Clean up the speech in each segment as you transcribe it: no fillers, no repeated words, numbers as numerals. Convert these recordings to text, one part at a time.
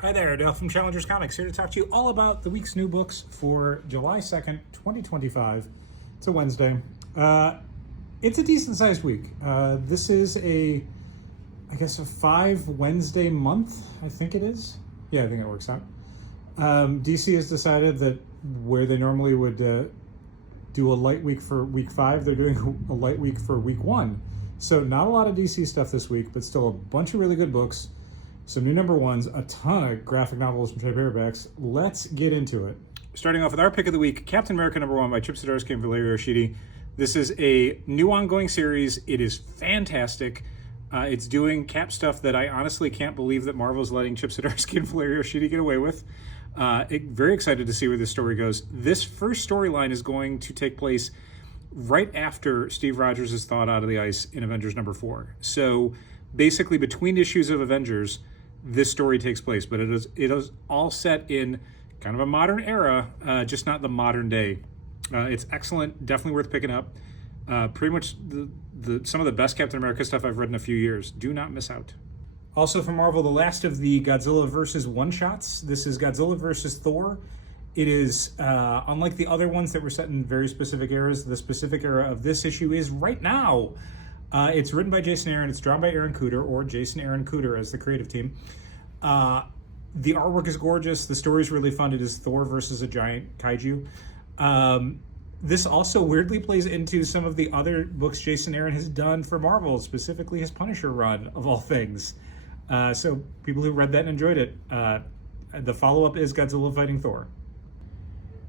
Hi there, Dale from Challengers Comics, here to talk to you all about the week's new books for July 2nd, 2025. It's a Wednesday. It's a decent-sized week. This is I guess a 5 Wednesday month, I think it is. Yeah, I think it works out. DC has decided that where they normally would do a light week for week 5, they're doing a light week for week 1. So not a lot of DC stuff this week, but still a bunch of really good books. Some new number ones, a ton of graphic novels and trade paperbacks. Let's get into it. Starting off with our pick of the week, Captain America number 1 by Chip Zdarsky and Valerio Schiti. This is a new ongoing series. It is fantastic. It's doing Cap stuff that I honestly can't believe that Marvel's letting Chip Zdarsky and Valerio Schiti get away with. Very excited to see where this story goes. This first storyline is going to take place right after Steve Rogers is thawed out of the ice in Avengers number 4. So basically between issues of Avengers, this story takes place, but it is all set in kind of a modern era, just not the modern day. It's excellent, definitely worth picking up. Pretty much some of the best Captain America stuff I've read in a few years. Do not miss out. Also from Marvel, the last of the Godzilla versus one-shots. This is Godzilla versus Thor. It is, unlike the other ones that were set in very specific eras, the specific era of this issue is right now. It's written by Jason Aaron. It's drawn by Aaron Kuder, or Jason Aaron Kuder as the creative team. The artwork is gorgeous. The story is really fun. It is Thor versus a giant kaiju. This also weirdly plays into some of the other books Jason Aaron has done for Marvel, specifically his Punisher run, of all things. So people who read that and enjoyed it. The follow-up is Godzilla fighting Thor.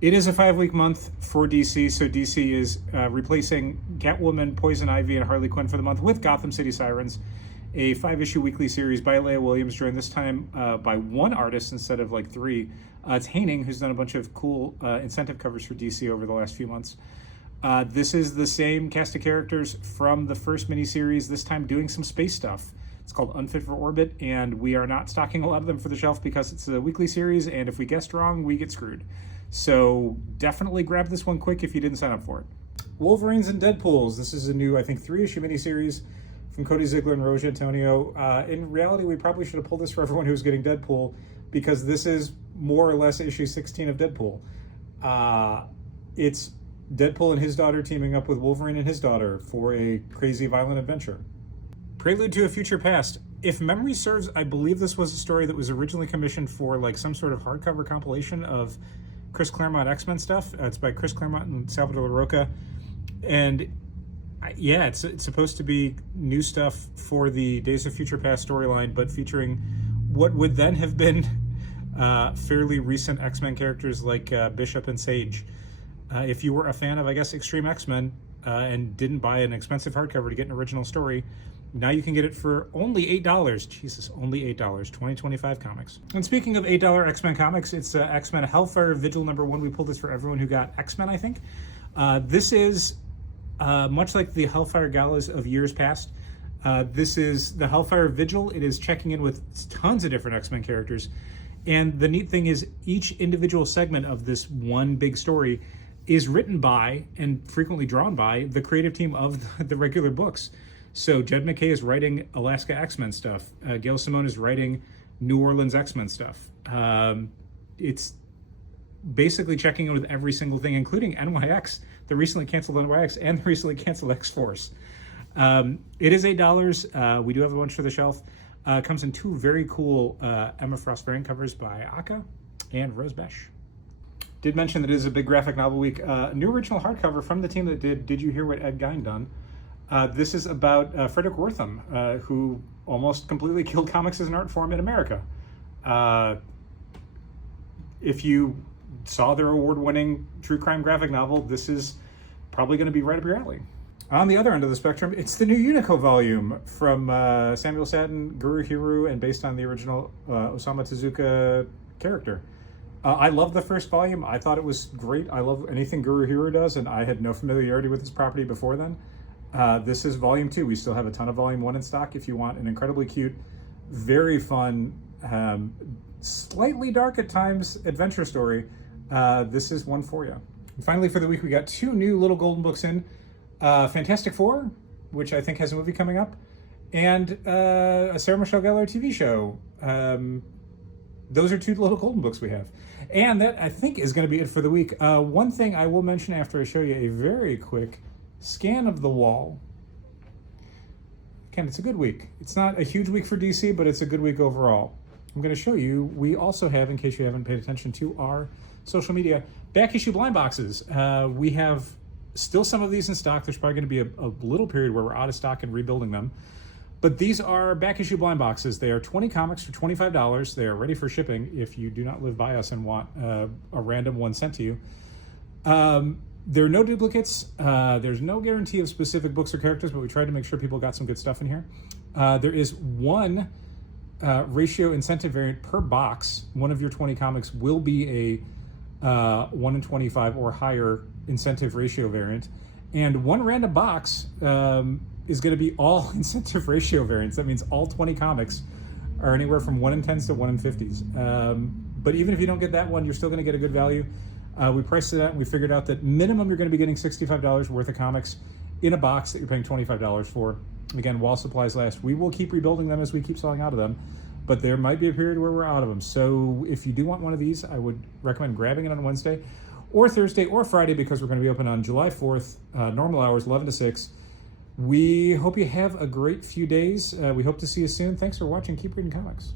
It is a 5-week month for DC, so DC is replacing Catwoman, Poison Ivy, and Harley Quinn for the month with Gotham City Sirens, a 5-issue weekly series by Leah Williams, joined this time by one artist instead of like 3. It's Haining, who's done a bunch of cool incentive covers for DC over the last few months. This is the same cast of characters from the first miniseries, this time doing some space stuff. It's called Unfit for Orbit, and we are not stocking a lot of them for the shelf because it's a weekly series, and if we guessed wrong, we get screwed. So definitely grab this one quick if you didn't sign up for it. Wolverines and DEADPOOLS. This is a new, I think, 3-issue miniseries from Cody Ziegler and Roge Antonio. In reality, we probably should have pulled this for everyone who's getting Deadpool, because this is more or less issue 16 of Deadpool. It's Deadpool and his daughter teaming up with Wolverine and his daughter for a crazy, violent adventure. Prelude to a Future Past. If memory serves, I believe this was a story that was originally commissioned for like some sort of hardcover compilation of Chris Claremont X-Men stuff. It's by Chris Claremont and Salvador Larroca. And yeah, it's supposed to be new stuff for the Days of Future Past storyline, but featuring what would then have been fairly recent X-Men characters like Bishop and Sage. If you were a fan of, I guess, Extreme X-Men and didn't buy an expensive hardcover to get an original story, now you can get it for only $8. Jesus, only $8. 2025 comics. And speaking of $8 X-Men comics, it's X-Men Hellfire Vigil number 1. We pulled this for everyone who got X-Men, I think. This is much like the Hellfire Galas of years past. This is the Hellfire Vigil. It is checking in with tons of different X-Men characters. And the neat thing is each individual segment of this one big story is written by and frequently drawn by the creative team of the regular books. So Jed McKay is writing Alaska X-Men stuff. Gail Simone is writing New Orleans X-Men stuff. It's basically checking in with every single thing, including NYX, the recently canceled NYX, and the recently canceled X-Force. It is $8. We do have a bunch for the shelf. It comes in 2 very cool Emma Frost variant covers by Aka and Rose Besh. Did mention that it is a big graphic novel week. New original hardcover from the team that did You Hear What Ed Gein Done? This is about Frederick Wortham, who almost completely killed comics as an art form in America. If you saw their award-winning true crime graphic novel, this is probably going to be right up your alley. On the other end of the spectrum, it's the new UNICO volume from Samuel Satin, Guru Hiru, and based on the original Osamu Tezuka character. I love the first volume. I thought it was great. I love anything Guru Hiru does, and I had no familiarity with his property before then. This is volume 2. We still have a ton of volume 1 in stock if you want an incredibly cute, very fun, slightly dark at times adventure story. This is one for you. And finally, for the week, we got 2 new little golden books in. Fantastic Four, which I think has a movie coming up, and a Sarah Michelle Gellar TV show. those are two little golden books we have. And that, I think, is going to be it for the week. One thing I will mention after I show you a very quick scan of the wall. Again, it's a good week. It's not a huge week for DC, but it's a good week overall. I'm going to show you, we also have, in case you haven't paid attention to our social media, back issue blind boxes. We have still some of these in stock. There's probably going to be a little period where we're out of stock and rebuilding them. But these are back issue blind boxes. They are 20 comics for $25. They are ready for shipping if you do not live by us and want a random one sent to you. There are no duplicates. There's no guarantee of specific books or characters, but we tried to make sure people got some good stuff in here. There is one ratio incentive variant per box. One of your 20 comics will be a 1 in 25 or higher incentive ratio variant. And one random box is going to be all incentive ratio variants. That means all 20 comics are anywhere from 1 in 10s to 1 in 50s. But even if you don't get that one, you're still going to get a good value. We priced it out and we figured out that minimum you're going to be getting $65 worth of comics in a box that you're paying $25 for. Again, while supplies last. We will keep rebuilding them as we keep selling out of them, but there might be a period where we're out of them. So if you do want one of these, I would recommend grabbing it on Wednesday or Thursday or Friday, because we're going to be open on July 4th, normal hours, 11 to 6. We hope you have a great few days. We hope to see you soon. Thanks for watching. Keep reading comics.